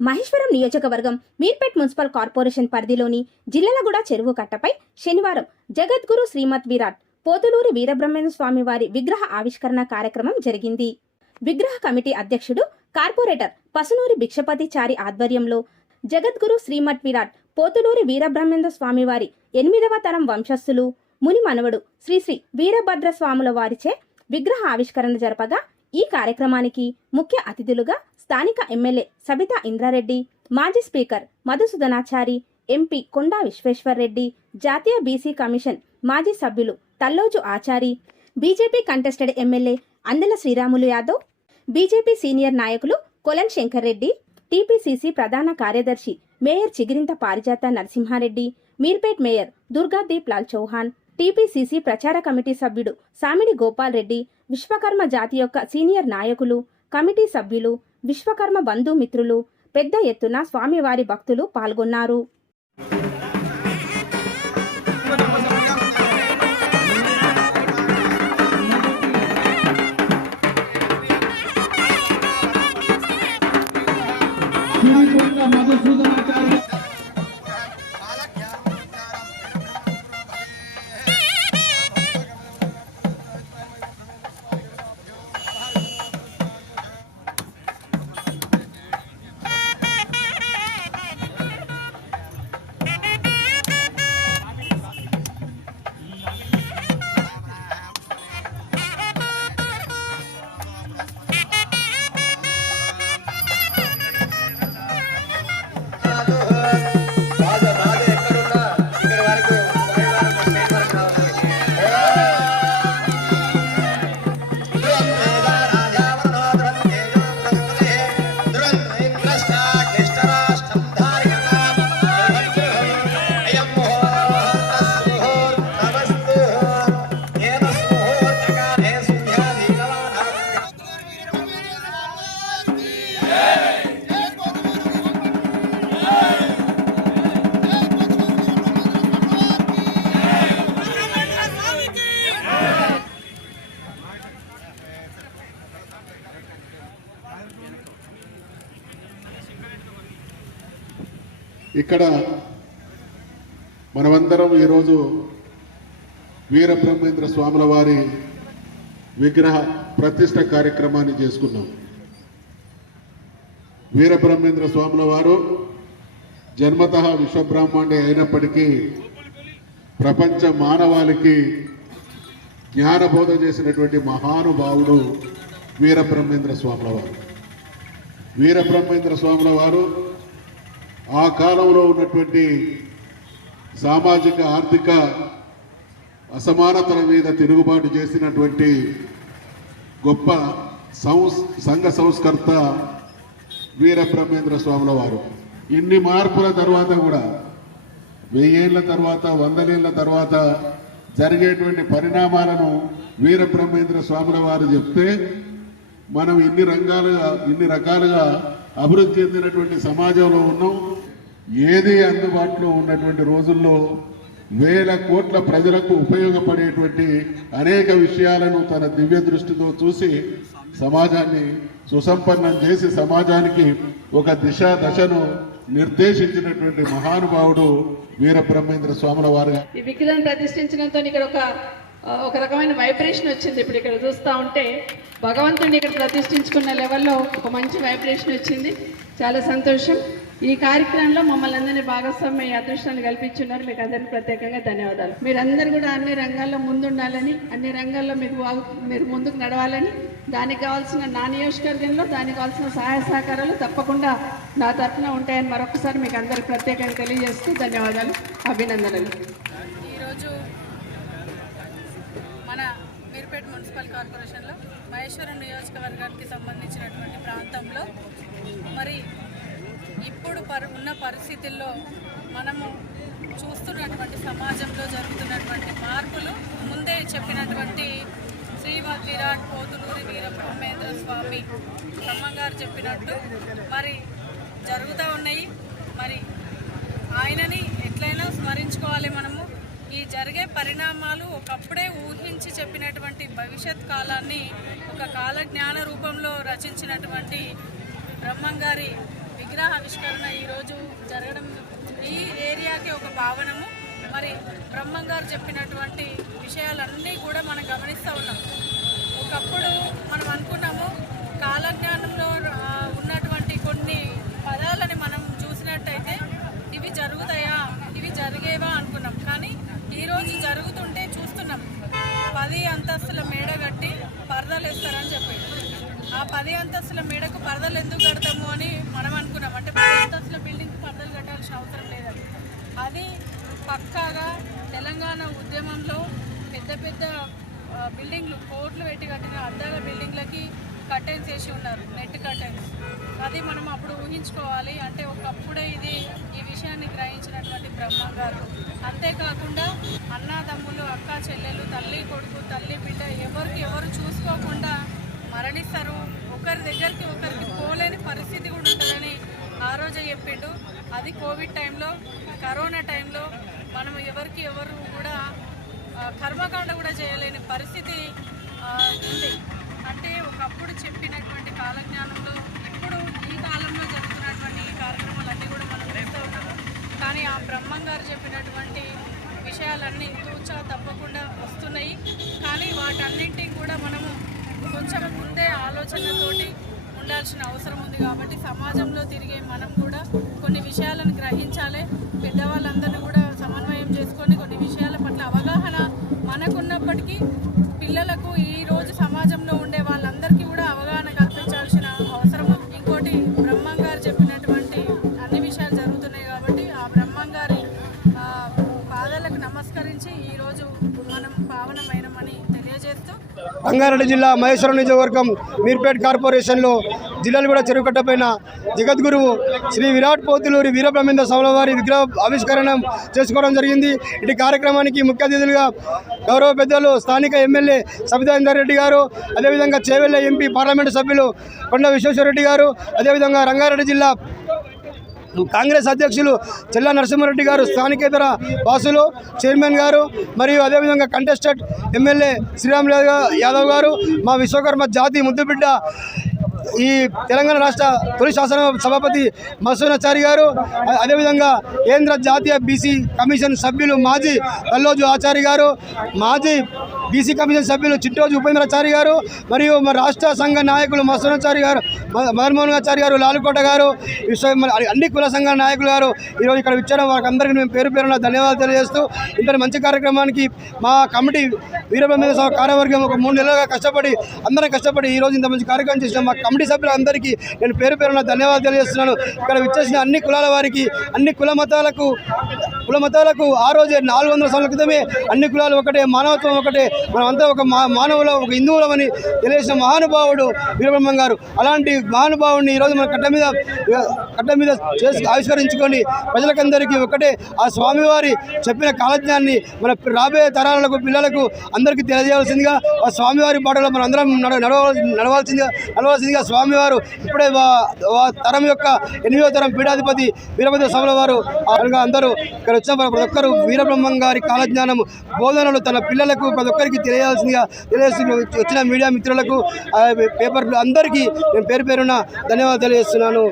మహేశ్వరం నియోజకవర్గం Meerpet municipal corporation పరిధిలోని జిల్లలగూడ చెరువు కట్టపై శనివారం జగద్గురు శ్రీమద్ విరాట్ పోతులూరి వీరబ్రహ్మేంద్ర స్వామి వారి విగ్రహ ఆవిష్కరణ కార్యక్రమం జరిగింది. విగ్రహ కమిటీ అధ్యక్షుడు కార్పొరేటర్ పసునూరి భిక్షపతి చారి ఆధ్వర్యంలో జగద్గురు శ్రీమఠ్ విరాట్ పోతులూరి వీరబ్రహ్మేంద్ర స్వామివారి ఎనిమిదవ తరం వంశస్థులు ముని మనవడు శ్రీశ్రీ వీరభద్ర స్వాముల వారిచే విగ్రహ ఆవిష్కరణ జరపగా ఈ కార్యక్రమానికి ముఖ్య అతిథులుగా స్థానిక ఎమ్మెల్యే సబితా ఇంద్రారెడ్డి మాజీ స్పీకర్ మధుసూదనాచారి ఎంపీ కొండా విశ్వేశ్వర్రెడ్డి జాతీయ బీసీ కమిషన్ మాజీ సభ్యులు Talloju Achari BJP contested MLA Andela Sriramulu Yadav BJP senior నాయకులు కొలన్ శంకర్ రెడ్డి టీపీసీసీ ప్రధాన కార్యదర్శి mayor Chigirintha Parijatha Narasimha Reddy Meerpet mayor Durgadeep Lal Chauhan TPCC ప్రచార కమిటీ సభ్యుడు సామిడి గోపాల్ రెడ్డి విశ్వకర్మ జాతి యొక్క సీనియర్ నాయకులు కమిటీ సభ్యులు విశ్వకర్మ బంధుమిత్రులు పెద్ద ఎత్తున స్వామివారి భక్తులు పాల్గొన్నారు. మధుసూదన ఇక్కడ మనమందరం ఈరోజు వీరబ్రహ్మేంద్ర స్వాముల వారి విగ్రహ ప్రతిష్ట కార్యక్రమాన్ని చేసుకున్నాం. వీరబ్రహ్మేంద్ర స్వాముల వారు జన్మత విశ్వబ్రహ్మాండే అయినప్పటికీ ప్రపంచ మానవాళికి జ్ఞానబోధ చేసినటువంటి మహానుభావుడు వీరబ్రహ్మేంద్ర స్వాముల వారు. వీరబ్రహ్మేంద్ర స్వాముల వారు ఆ కాలంలో ఉన్నటువంటి సామాజిక ఆర్థిక అసమానతల మీద తిరుగుబాటు చేసినటువంటి గొప్ప సంస్ సంఘ సంస్కర్త వీరబ్రహ్మేంద్ర స్వాముల వారు. ఇన్ని మార్పుల తర్వాత కూడా వెయ్యేళ్ళ తర్వాత వందలేళ్ళ తర్వాత జరిగేటువంటి పరిణామాలను వీరబ్రహ్మేంద్ర స్వాముల వారు చెప్తే మనం ఇన్ని రంగాలుగా ఇన్ని రకాలుగా అభివృద్ధి చెందినటువంటి సమాజంలో ఉన్నాం. ఏది అందుబాటులో ఉన్నటువంటి రోజుల్లో వేల కోట్ల ప్రజలకు ఉపయోగపడేటువంటి అనేక విషయాలను తన దివ్య దృష్టితో చూసి సమాజాన్ని సుసంపన్నం చేసి సమాజానికి ఒక దిశ దశను నిర్దేశించినటువంటి మహానుభావుడు వీరబ్రహ్మేంద్ర స్వాముల వారుగా ఈ విగ్రహం ప్రతిష్ఠించడంతో ఇక్కడ ఒక ఒక రకమైన వైబ్రేషన్ వచ్చింది. ఇప్పుడు ఇక్కడ చూస్తూ ఉంటే భగవంతుడిని ఇక్కడ ప్రతిష్ఠించుకున్న లెవెల్లో ఒక మంచి వైబ్రేషన్ వచ్చింది. చాలా సంతోషం. ఈ కార్యక్రమంలో మమ్మల్ని అందరినీ భాగస్వామ్య అదృష్టాన్ని కల్పించున్నారు. మీకు అందరికీ ప్రత్యేకంగా ధన్యవాదాలు. మీరందరూ కూడా అన్ని రంగాల్లో ముందుండాలని అన్ని రంగాల్లో మీకు మీరు ముందుకు నడవాలని దానికి కావాల్సిన నా నియోజకవర్గంలో దానికి కావాల్సిన సహాయ సహకారాలు తప్పకుండా నా తరఫున ఉంటాయని మరొకసారి మీకు అందరికి ప్రత్యేకంగా తెలియజేస్తూ ధన్యవాదాలు అభినందనలు. ఈరోజు మన మీర్పేట మున్సిపల్ కార్పొరేషన్లో మహేశ్వరం నియోజకవర్గానికి సంబంధించినటువంటి ప్రాంతంలో మరి ఇప్పుడు ఉన్న పరిస్థితుల్లో మనము చూస్తున్నటువంటి సమాజంలో జరుగుతున్నటువంటి మార్పులు ముందే చెప్పినటువంటి శ్రీ విరాట్ పోతులూరి వీర బ్రహ్మేంద్ర స్వామి బ్రహ్మంగారు చెప్పినట్టు మరి జరుగుతూ ఉన్నాయి. మరి ఆయనని ఎట్లయినా స్మరించుకోవాలి మనము. ఈ జరిగే పరిణామాలు ఒకప్పుడే ఊహించి చెప్పినటువంటి భవిష్యత్ కాలాన్ని ఒక కాల జ్ఞాన రూపంలో రచించినటువంటి బ్రహ్మంగారి విగ్రహ ఆవిష్కరణ ఈరోజు జరగడం ఈ ఏరియాకి ఒక భావనము. మరి బ్రహ్మం గారు చెప్పినటువంటి విషయాలన్నీ కూడా మనం గమనిస్తూ ఉన్నాం. పది అంతస్తుల మేడకు పరదలు ఎందుకు కడతాము అని మనం అనుకున్నాం. అంటే పది అంతస్తుల బిల్డింగ్ పరదలు కట్టాల్సిన అవసరం లేదని అది పక్కాగా తెలంగాణ ఉద్యమంలో పెద్ద పెద్ద బిల్డింగ్లు కోట్లు పెట్టి కట్టిన అద్దాల బిల్డింగ్లకి కర్టెన్స్ వేసి ఉన్నారు. నెట్ కర్టెన్స్ అది మనం అప్పుడు ఊహించుకోవాలి. అంటే ఒకప్పుడే ఇది ఈ విషయాన్ని గ్రహించినటువంటి బ్రహ్మ గారు. అంతేకాకుండా అన్నదమ్ములు అక్క చెల్లెలు తల్లి కొడుకు తల్లి బిడ్డ ఎవరికి ఎవరు చూసుకోకుండా మరణిస్తారు. ఒకరి దగ్గరికి ఒకరికి పోలేని పరిస్థితి కూడా ఉంటుందని ఆ రోజే చెప్పిండు. అది కోవిడ్ టైంలో కరోనా టైంలో మనం ఎవరికి ఎవరు కూడా కర్మకాండ కూడా చేయలేని పరిస్థితి ఉంది. అంటే ఒకప్పుడు చెప్పినటువంటి కాలజ్ఞానంలో ఇప్పుడు ఈ కాలంలో జరుగుతున్నటువంటి ఈ కార్యక్రమాలన్నీ కూడా మనం చూస్తూ ఉన్నాము కానీ ఆ బ్రహ్మం గారు చెప్పినటువంటి విషయాలన్నీ తూచా తప్పకుండా వస్తున్నాయి. కానీ వాటన్నింటికి కూడా మనము కొంచెం ముందే ఆలోచనతోటి ఉండాల్సిన అవసరం ఉంది కాబట్టి సమాజంలో తిరిగే మనం కూడా కొన్ని విషయాలను గ్రహించాలి. పెద్దవాళ్ళందరినీ కూడా సమన్వయం చేసుకొని కొన్ని విషయాల పట్ల అవగాహన మనకున్నప్పటికీ పిల్లలకు ఈరోజు సమాజంలో ఉండే వాళ్ళందరికీ కూడా అవగాహన కల్పించాల్సిన అవసరం ఇంకోటి బ్రహ్మం గారు చెప్పినటువంటి అన్ని విషయాలు జరుగుతున్నాయి కాబట్టి ఆ బ్రహ్మం గారి పాదాలకు నమస్కరించి ఈరోజు మనం పావనమైనమని రంగారెడ్డి జిల్లా మహేశ్వరం నియోజకవర్గం మీర్పేట్ కార్పొరేషన్లో జిల్లాలు కూడా చెరువుకట్టపైన జగద్గురువు శ్రీ విరాట్ పోతులూరి వీరబ్రహ్మేంద్ర స్వామి వారి విగ్రహ ఆవిష్కరణ చేసుకోవడం జరిగింది. ఇటు కార్యక్రమానికి ముఖ్య అతిథులుగా గౌరవ పెద్దలు స్థానిక ఎమ్మెల్యే సబితాందర్ రెడ్డి గారు అదేవిధంగా చేవెళ్ళ ఎంపీ పార్లమెంటు సభ్యులు కొండ విశ్వేశ్వరరెడ్డి గారు అదేవిధంగా రంగారెడ్డి జిల్లా కాంగ్రెస్ అధ్యక్షులు చెల్ల నరసింహారెడ్డి గారు స్థానికేతర వాసులు చైర్మన్ గారు మరియు అదేవిధంగా కంటెస్టెడ్ ఎమ్మెల్యే శ్రీరామ్ యాదవ్ గారు మా విశ్వకర్మ జాతి ముద్దుబిడ్డ ఈ తెలంగాణ రాష్ట్ర తొలి శాసన సభాపతి మసూనాచారి గారు అదేవిధంగా కేంద్ర జాతీయ బీసీ కమిషన్ సభ్యులు మాజీ కల్లోజు ఆచారి గారు మాజీ బీసీ కమిషన్ సభ్యులు చిట్టోజు ఉపేంద్రాచారి గారు మరియు మా రాష్ట్ర సంఘ నాయకులు మసూనాచారి గారు మ- మదన్మోహన్ గారు లాలుకోట గారు అన్ని కుల సంఘ నాయకులు గారు ఈరోజు ఇక్కడ ఇచ్చారు వారికి మేము పేరు పేరున ధన్యవాదాలు తెలియజేస్తూ ఇంతటి మంచి కార్యక్రమానికి మా కమిటీ వీరబ్రహ్మేంద్ర కార్యవర్గం ఒక మూడు నెలలుగా కష్టపడి అందరం కష్టపడి ఈ రోజు ఇంత మంచి కార్యక్రమం చేసిన మా కమిటీ సభ్యులందరికీ నేను పేరు పేరున ధన్యవాదాలు తెలియజేస్తున్నాను. ఇక్కడ విచ్చేసిన అన్ని కులాల వారికి అన్ని కుల మతాలకు కుల మతాలకు ఆ రోజే నాలుగు వందల సంవత్సరాల క్రితమే అన్ని కులాలు ఒకటే మానవత్వం ఒకటే మనమంతా ఒక మా మానవుల ఒక హిందువులమని తెలియజేసిన మహానుభావుడు వీరబ్రహ్మం గారు. అలాంటి మహానుభావుడిని ఈరోజు మన కట్ట మీద కట్ట మీద చేసి ఆవిష్కరించుకొని ప్రజలకందరికీ ఒకటే ఆ స్వామివారి చెప్పిన కాలజ్ఞాన్ని మన రాబోయే తరాలకు పిల్లలకు అందరికీ తెలియజేయాల్సిందిగా ఆ స్వామివారి బాటలో మనం అందరం నడవాల్సిందిగా నడవాల్సిందిగా స్వామివారు ఇప్పుడే వా- తరం యొక్క ఎనిమిదో తరం పీఠాధిపతి వీరభద్ర స్వాముల వారు అందరూ ఇక్కడ వచ్చిన ప్రతి ఒక్కరు వీరబ్రహ్మం గారి కాలజ్ఞానం బోధనలు తన పిల్లలకు ప్రతి అందరికీ తెలియాల్సిందిగా తెలియజేసి వచ్చిన మీడియా మిత్రులకు పేపర్లు అందరికీ నేను పేరు పేరున ధన్యవాదాలు తెలియజేస్తున్నాను